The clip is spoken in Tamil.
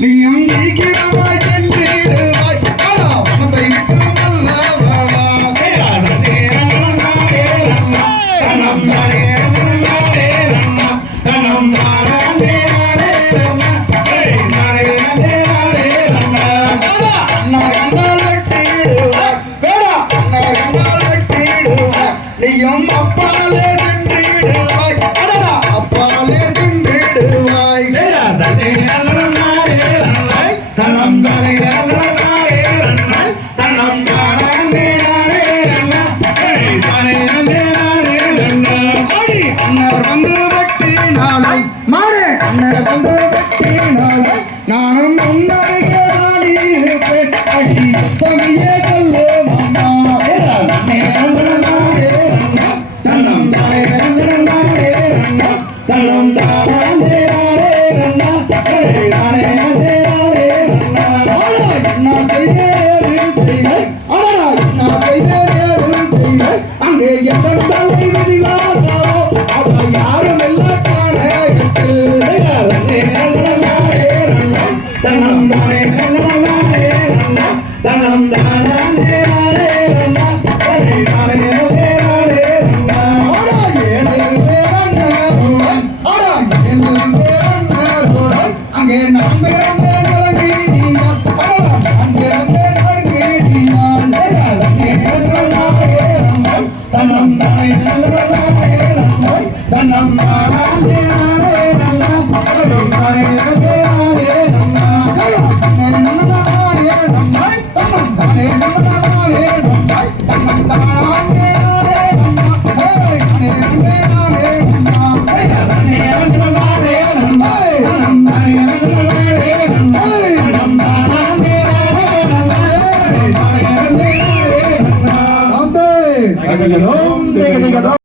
நீயும் நீக்கிடமாய் சென்றிடுவாய் நீயும் அப்பாலே சென்றிடுவாய். அடடா. அப்பாலே சென்றிடுவாய். தன்னம் தானே தானே வந்து மாடு அண்ணர் வந்து நானும் இருப்பேன். அடி தம்பியே தன்னம் தானே நிலங்கி நீதான் தன்னம் தானே தன்னம் தானே Hey!